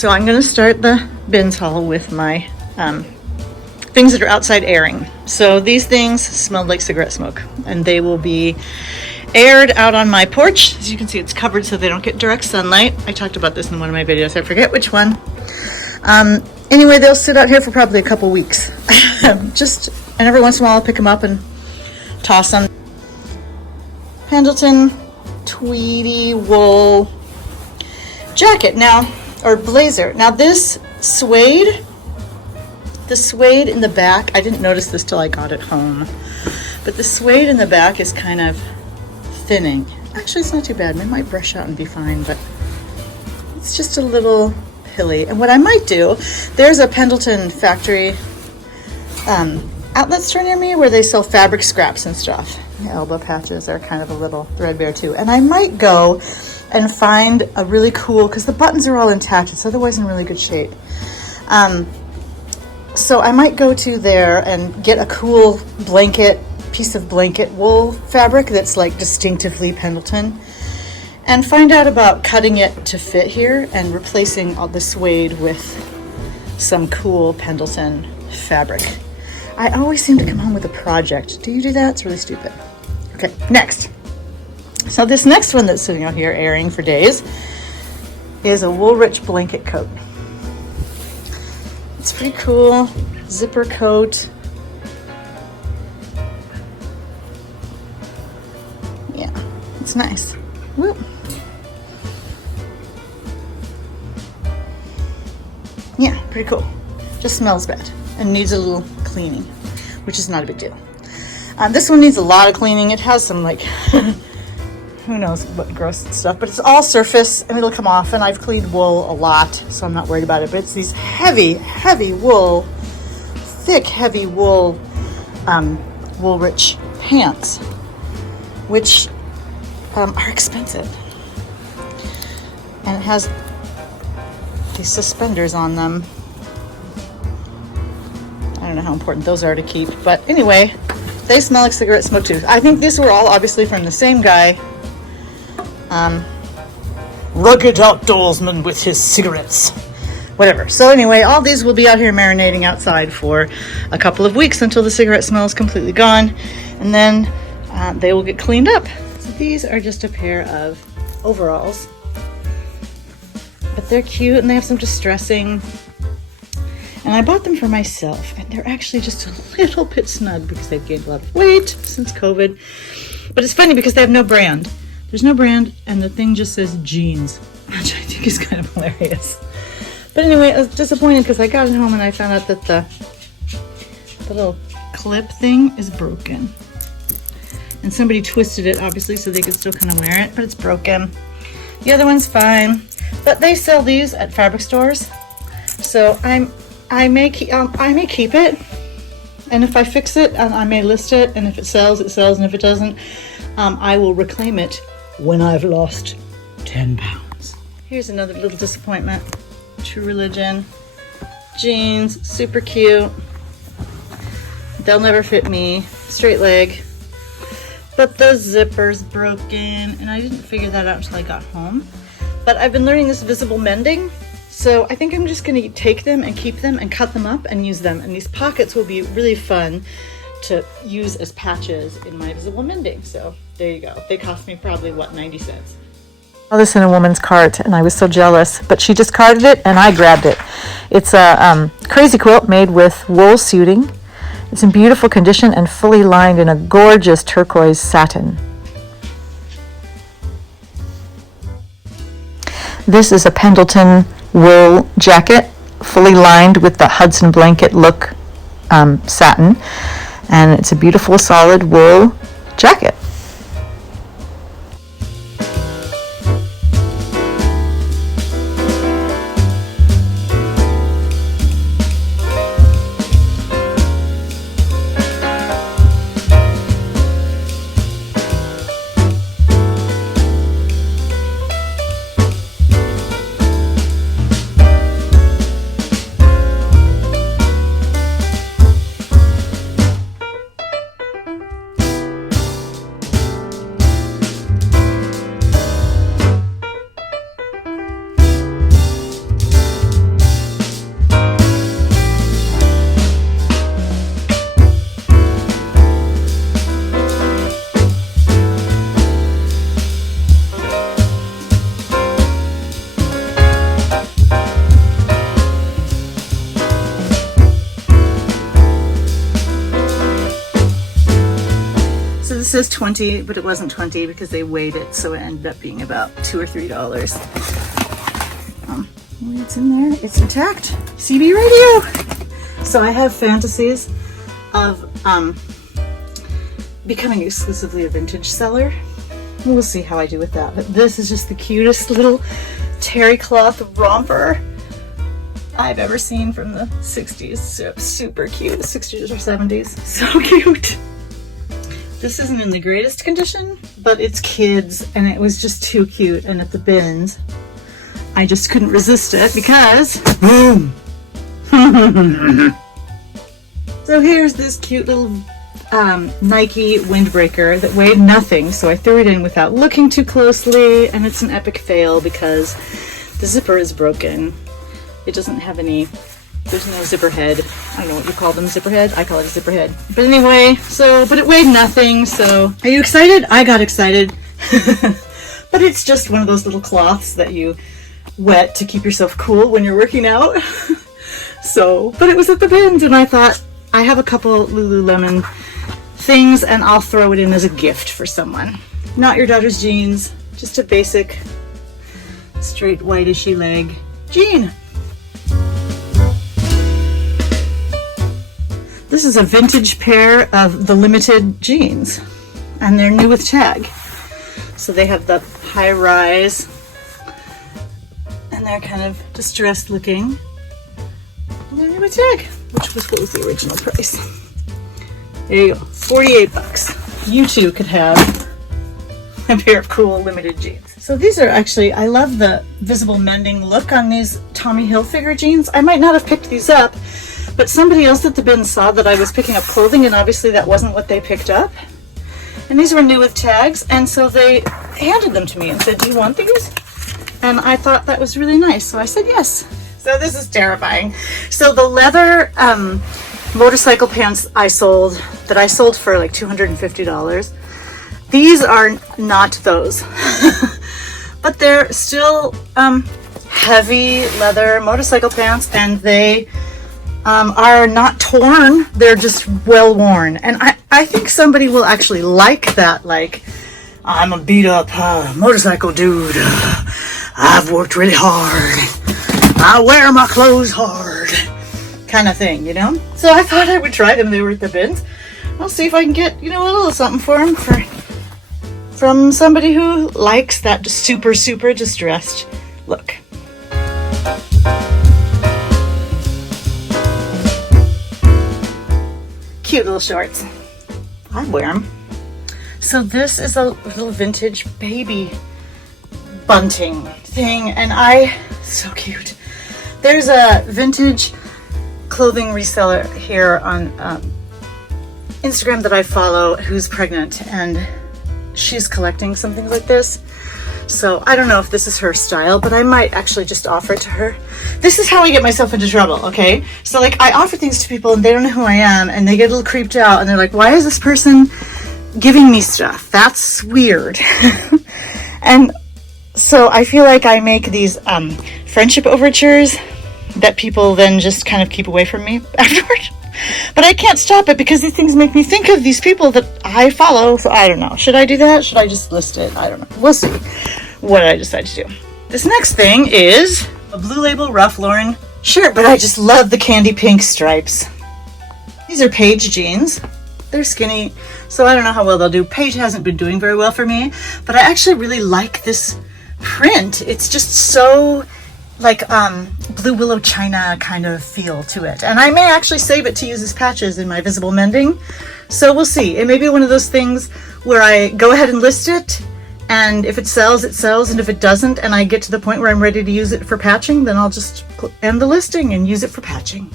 So I'm going to start the bins haul with my things that are outside airing. So these things smelled like cigarette smoke, and they will be aired out on my porch. As you can see, it's covered so they don't get direct sunlight. I talked about this in one of my videos. I forget which one. Anyway, they'll sit out here for probably a couple weeks. And every once in a while I'll pick them up and toss them. Pendleton tweedy wool jacket now, or blazer. Now this suede, the suede in the back, I didn't notice this till I got it home, but the suede in the back is kind of thinning. Actually, it's not too bad. It might brush out and be fine, but it's just a little pilly. And what I might do, there's a Pendleton factory outlet store near me where they sell fabric scraps and stuff. The elbow patches are kind of a little threadbare too. And I might go and find a really cool, because the buttons are all intact, it's otherwise in really good shape. So I might go to there and get a cool piece of blanket wool fabric that's like distinctively Pendleton, and find out about cutting it to fit here and replacing all the suede with some cool Pendleton fabric. I always seem to come home with a project. Do you do that? It's really stupid. Okay, next. So this next one that's sitting out here airing for days is a Woolrich blanket coat. It's pretty cool. Zipper coat. Yeah, it's nice. Woo. Yeah, pretty cool. Just smells bad and needs a little cleaning, which is not a big deal. This one needs a lot of cleaning. It has some like, who knows what gross stuff, but it's all surface and it'll come off, and I've cleaned wool a lot, so I'm not worried about it. But it's these heavy wool, thick, heavy wool, Woolrich pants, which are expensive. And it has these suspenders on them. I don't know how important those are to keep, but anyway, they smell like cigarette smoke too. I think these were all obviously from the same guy. Rugged outdoorsman with his cigarettes. Whatever. So anyway, all these will be out here marinating outside for a couple of weeks until the cigarette smell is completely gone, and then they will get cleaned up. So these are just a pair of overalls, but they're cute and they have some distressing. And I bought them for myself, and they're actually just a little bit snug because they've gained a lot of weight since COVID. But it's funny because they have no brand. There's no brand, and the thing just says jeans, which I think is kind of hilarious. But anyway, I was disappointed because I got it home and I found out that the little clip thing is broken. And somebody twisted it, obviously, so they could still kind of wear it, but it's broken. The other one's fine. But they sell these at fabric stores, so I may keep it, and if I fix it, I may list it, and if it sells, it sells, and if it doesn't, I will reclaim it when I've lost 10 pounds. Here's another little disappointment. True Religion jeans, super cute. They'll never fit me. Straight leg. But the zipper's broken, and I didn't figure that out until I got home. But I've been learning this visible mending, so I think I'm just going to take them and keep them and cut them up and use them. And these pockets will be really fun to use as patches in my visible mending. So there you go. They cost me probably, 90 cents. I saw this in a woman's cart and I was so jealous, but she discarded it and I grabbed it. It's a crazy quilt made with wool suiting. It's in beautiful condition and fully lined in a gorgeous turquoise satin. This is a Pendleton wool jacket, fully lined with the Hudson blanket look satin, and it's a beautiful solid wool jacket. Because it says 20, but it wasn't 20 because they weighed it, so it ended up being about $2 or $3. It's in there. It's intact. CB radio. So I have fantasies of becoming exclusively a vintage seller. We'll see how I do with that. But this is just the cutest little terry cloth romper I've ever seen from the 60s. So super cute. 60s or 70s. So cute. This isn't in the greatest condition, but it's kids and it was just too cute. And at the bins, I just couldn't resist it because boom. So here's this cute little Nike windbreaker that weighed nothing. So I threw it in without looking too closely, and it's an epic fail because the zipper is broken. It doesn't have any, there's no zipper head. I don't know what you call them, zipper head? I call it a zipper head. But anyway, but it weighed nothing, so. Are you excited? I got excited. But it's just one of those little cloths that you wet to keep yourself cool when you're working out. But it was at the bins, and I thought, I have a couple Lululemon things, and I'll throw it in as a gift for someone. Not your daughter's jeans, just a basic, straight whitish-y leg jean. This is a vintage pair of the limited jeans, and they're new with tag. So they have the high rise, and they're kind of distressed looking. And they're new with tag, which was what was the original price. There you go, 48 bucks. You too could have a pair of cool limited jeans. So these are actually, I love the visible mending look on these Tommy Hilfiger jeans. I might not have picked these up, but somebody else at the bin saw that I was picking up clothing, and obviously that wasn't what they picked up. And these were new with tags, and so they handed them to me and said, do you want these? And I thought that was really nice, so I said yes. So this is terrifying. So the leather motorcycle pants I sold for like $250. These are not those, but they're still heavy leather motorcycle pants, and they are not torn. They're just well worn, and I think somebody will actually like that. Like, I'm a beat up motorcycle dude. I've worked really hard. I wear my clothes hard, kind of thing, you know? So I thought I would try them. They were at the bins. I'll see if I can get, a little something for them from somebody who likes that super, super distressed look. Cute little shorts. I'd wear them. So this is a little vintage baby bunting thing, and so cute. There's a vintage clothing reseller here on Instagram that I follow who's pregnant, and she's collecting some things like this. So I don't know if this is her style, but I might actually just offer it to her. This is how I get myself into trouble, okay? So like, I offer things to people and they don't know who I am, and they get a little creeped out, and they're like, why is this person giving me stuff? That's weird. And so I feel like I make these friendship overtures that people then just kind of keep away from me afterward. But I can't stop it because these things make me think of these people that I follow. So I don't know. Should I do that? Should I just list it? I don't know. We'll see what I decide to do. This next thing is a Blue Label Ralph Lauren shirt, but I just love the candy pink stripes. These are Paige jeans. They're skinny, so I don't know how well they'll do. Paige hasn't been doing very well for me, but I actually really like this print. It's just so like blue willow china kind of feel to it, and I may actually save it to use as patches in my visible mending, so we'll see. It may be one of those things where I go ahead and list it, and if it sells, it sells, and if it doesn't and I get to the point where I'm ready to use it for patching, then I'll just end the listing and use it for patching.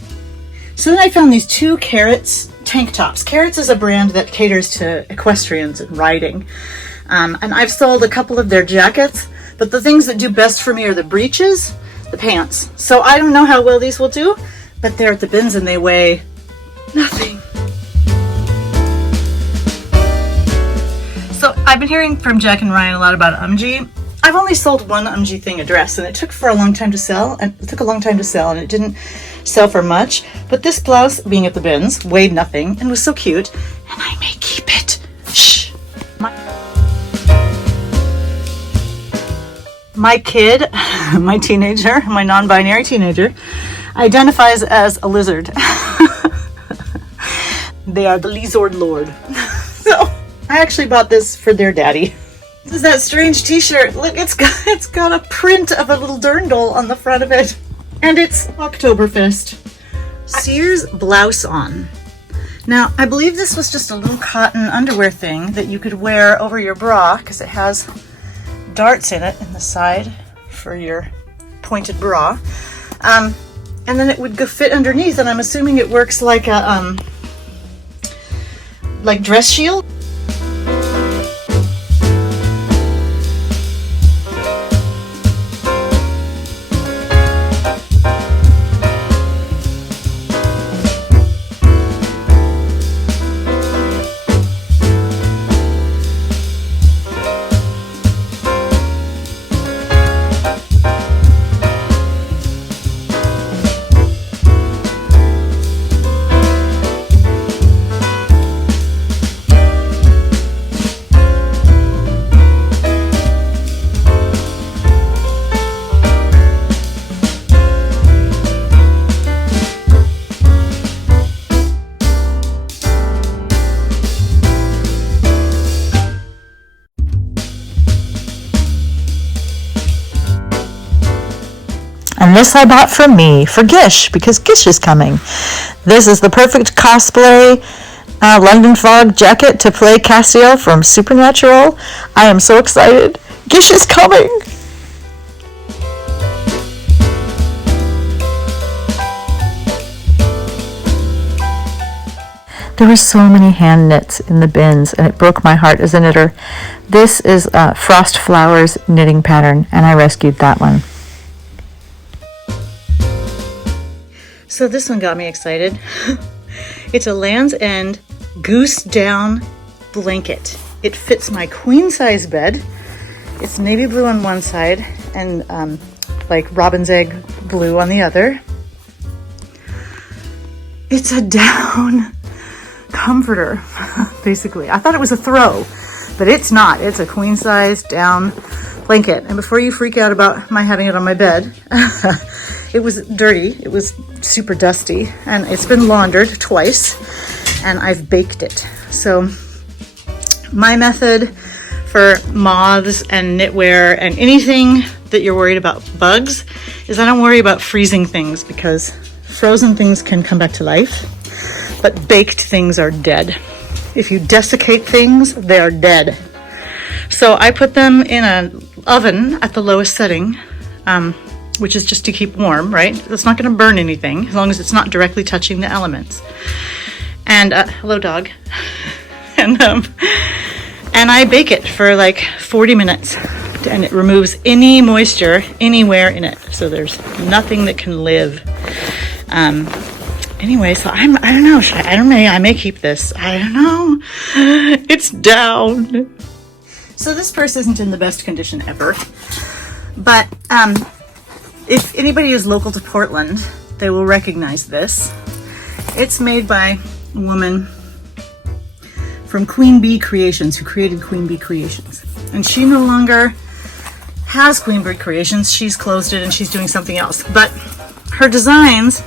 So then I found these two Carrots tank tops. Carrots is a brand that caters to equestrians and riding, and I've sold a couple of their jackets, but the things that do best for me are the breeches, the pants. So I don't know how well these will do, but they're at the bins and they weigh nothing. So I've been hearing from Jack and Ryan a lot about Umgee. I've only sold one Umgee thing, a dress, and it took a long time to sell, and it didn't sell for much. But this blouse, being at the bins, weighed nothing and was so cute, and I may keep it. Shh. My kid, my teenager, my non-binary teenager, identifies as a lizard. They are the lizard lord. So I actually bought this for their daddy. This is that strange t-shirt. Look, it's got a print of a little dirndl on the front of it. And it's Oktoberfest. Sears blouse on. Now, I believe this was just a little cotton underwear thing that you could wear over your bra because it has darts in it in the side for your pointed bra. And then it would go fit underneath, and I'm assuming it works like a like dress shield. And this I bought for me, for Gish, because Gish is coming. This is the perfect cosplay London Fog jacket to play Cassio from Supernatural. I am so excited. Gish is coming! There were so many hand knits in the bins, and it broke my heart as a knitter. This is Frost Flowers knitting pattern, and I rescued that one. So this one got me excited. It's a Land's End goose down blanket. It fits my queen size bed. It's navy blue on one side and like robin's egg blue on the other. It's a down comforter, basically. I thought it was a throw, but it's not. It's a queen size down blanket. And before you freak out about my having it on my bed, it was dirty. It was super dusty, and it's been laundered twice, and I've baked it. So my method for moths and knitwear and anything that you're worried about bugs is I don't worry about freezing things, because frozen things can come back to life, but baked things are dead. If you desiccate things, they are dead. So I put them in an oven at the lowest setting, which is just to keep warm, right? It's not going to burn anything as long as it's not directly touching the elements. And hello, dog. and I bake it for like 40 minutes, and it removes any moisture anywhere in it, so there's nothing that can live. Anyway, so I don't know. I may keep this. I don't know. It's down. So this purse isn't in the best condition ever, but if anybody is local to Portland, they will recognize this. It's made by a woman from Queen Bee Creations, who created Queen Bee Creations. And she no longer has Queen Bee Creations. She's closed it and she's doing something else. But her designs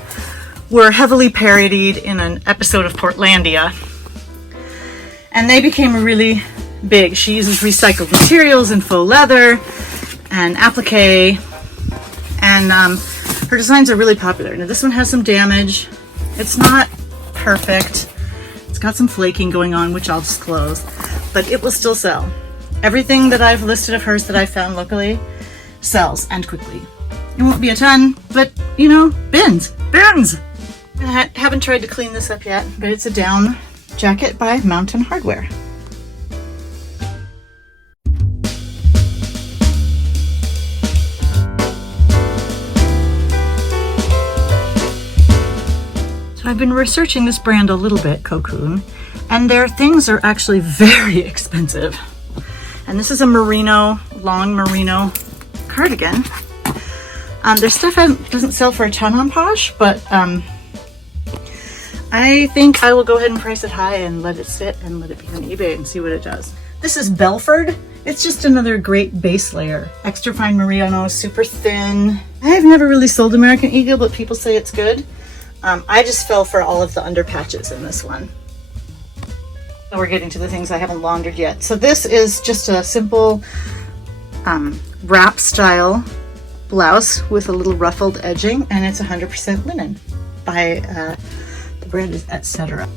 were heavily parodied in an episode of Portlandia. And they became really big. She uses recycled materials and faux leather and applique. And her designs are really popular. Now this one has some damage. It's not perfect. It's got some flaking going on, which I'll disclose, but it will still sell. Everything that I've listed of hers that I found locally sells, and quickly. It won't be a ton, but you know, bins. I haven't tried to clean this up yet, but it's a down jacket by Mountain Hardware. I've been researching this brand a little bit, Cocoon, and their things are actually very expensive. And this is a merino, long merino cardigan. Their stuff doesn't sell for a ton on Posh, but I think I will go ahead and price it high and let it sit and let it be on eBay and see what it does. This is Belford. It's just another great base layer. Extra fine merino, super thin. I have never really sold American Eagle, but people say it's good. I just fell for all of the under patches in this one. So we're getting to the things I haven't laundered yet. So this is just a simple wrap style blouse with a little ruffled edging, and it's 100% linen by the brand is Etc.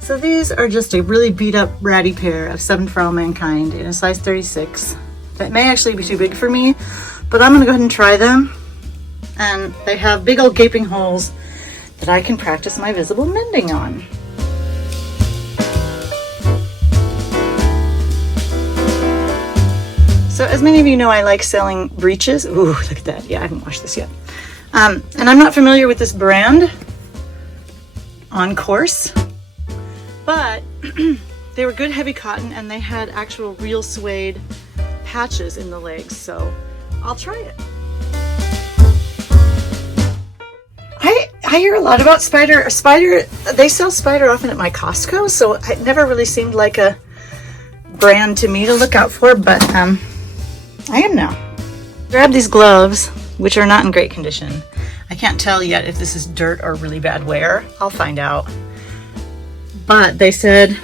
So these are just a really beat up ratty pair of 7 for All Mankind in a size 36. That may actually be too big for me, but I'm gonna go ahead and try them. And they have big old gaping holes that I can practice my visible mending on. So as many of you know, I like selling breeches. Ooh, look at that. Yeah, I haven't washed this yet. And I'm not familiar with this brand, On Course. But they were good heavy cotton, and they had actual real suede patches in the legs, so I'll try it. I hear a lot about Spider. They sell Spider often at my Costco, so it never really seemed like a brand to me to look out for, but I am now. Grab these gloves, which are not in great condition. I can't tell yet if this is dirt or really bad wear. I'll find out. But they said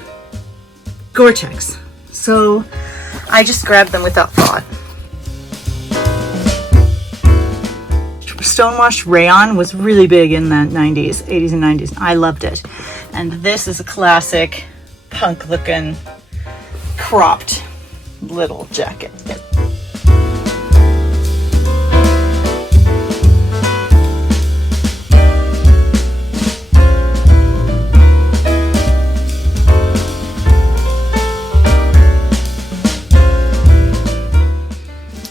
Gore-Tex, so I just grabbed them without thought. Stonewashed rayon was really big in the 90s, 80s and 90s. I loved it. And this is a classic punk looking cropped little jacket.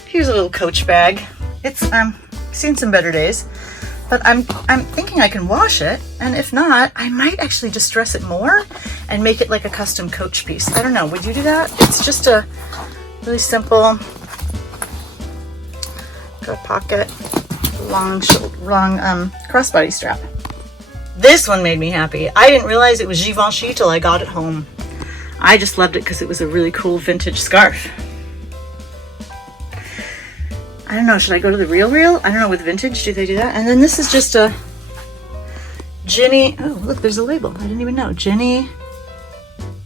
Here's a little Coach bag. It's seen some better days, but I'm thinking I can wash it, and if not, I might actually just dress it more and make it like a custom Coach piece. I don't know, would you do that? It's just a really simple, got a pocket, long crossbody strap. This one made me happy. I didn't realize it was Givenchy till I got it home. I just loved it because it was a really cool vintage scarf. I don't know, should I go to the Real? I don't know, with vintage, do they do that? And then this is just a Jenny, oh look, there's a label, I didn't even know. Jenny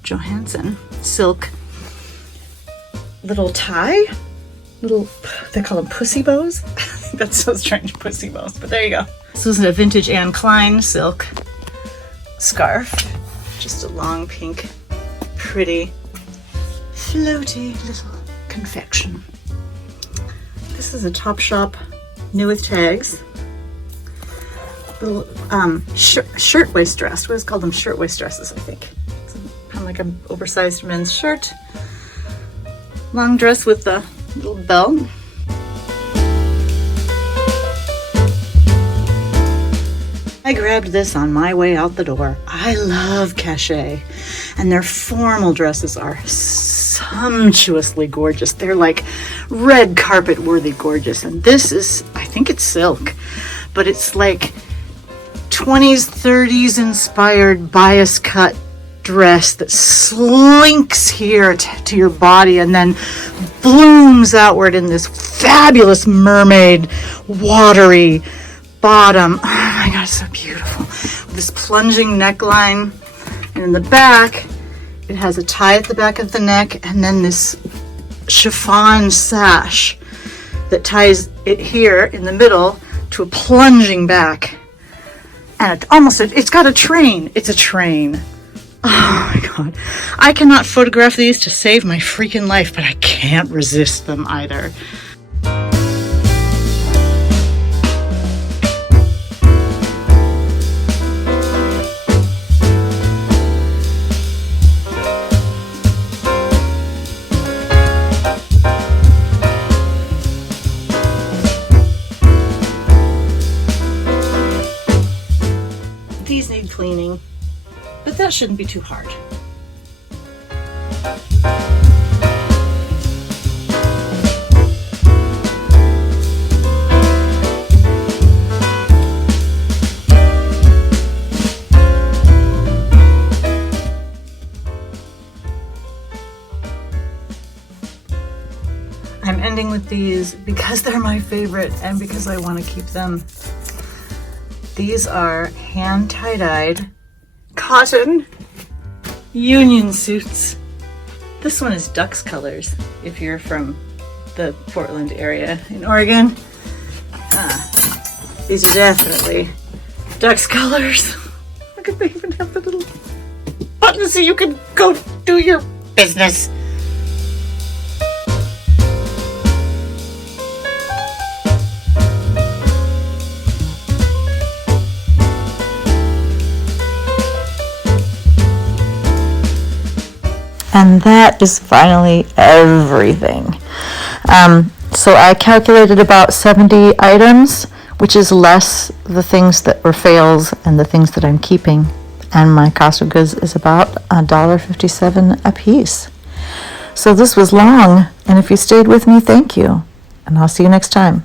Johansson silk little tie, they call them pussy bows. I think that's so strange, pussy bows, but there you go. This was a vintage Anne Klein silk scarf, just a long pink, pretty, floaty little confection. This is a Topshop new with tags. Little shirtwaist dress. We always call them shirtwaist dresses, I think. It's kind of like an oversized men's shirt. Long dress with the little belt. I grabbed this on my way out the door. I love Cachet, and their formal dresses are sumptuously gorgeous. They're like red carpet worthy gorgeous, and this is, I think it's silk, but it's like 20s 30s inspired bias cut dress that slinks here to your body and then blooms outward in this fabulous mermaid watery bottom. Oh my god, it's so beautiful. With this plunging neckline, and in the back it has a tie at the back of the neck, and then this chiffon sash that ties it here in the middle to a plunging back, and it's got a train. It's a train. Oh my god, I cannot photograph these to save my freaking life, but I can't resist them either. These need cleaning, but that shouldn't be too hard. I'm ending with these because they're my favorite and because I want to keep them. These are hand tie-dyed cotton union suits. This one is Ducks colors if you're from the Portland area in Oregon. These are definitely Ducks colors. Look at, they even have the little button so you can go do your business. And that is finally everything. So I calculated about 70 items, which is less the things that were fails and the things that I'm keeping. And my cost of goods is about $1.57 a piece. So this was long, and if you stayed with me, thank you. And I'll see you next time.